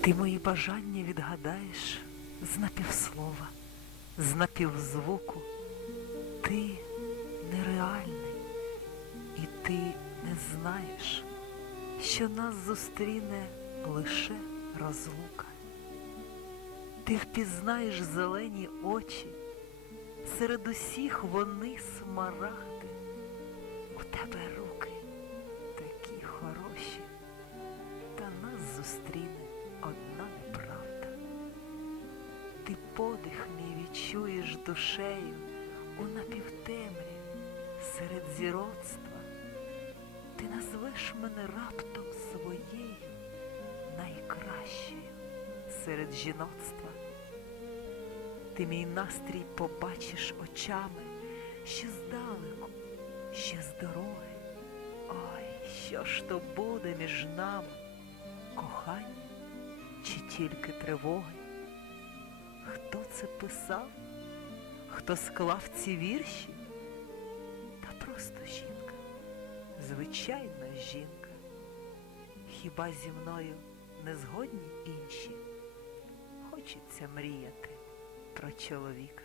Ти мої бажання відгадаєш з напівслова, з напівзвуку. Ти нереальний, і ти не знаєш, що нас зустріне лише розлука. Ти впізнаєш зелені очі, серед усіх вони смарагди. У тебе руки подих мій відчуєш душею у напівтемрі серед зіроцтва. Ти назвеш мене раптом своєю найкращою серед жіноцтва. Ти мій настрій побачиш очами ще здалеку, ще з дороги. Ой, що ж то буде між нами? Кохання чи тільки тривоги? Хто це писав? Хто склав ці вірші? Та просто жінка, звичайна жінка. Хіба зі мною не згодні інші? Хочеться мріяти про чоловіка.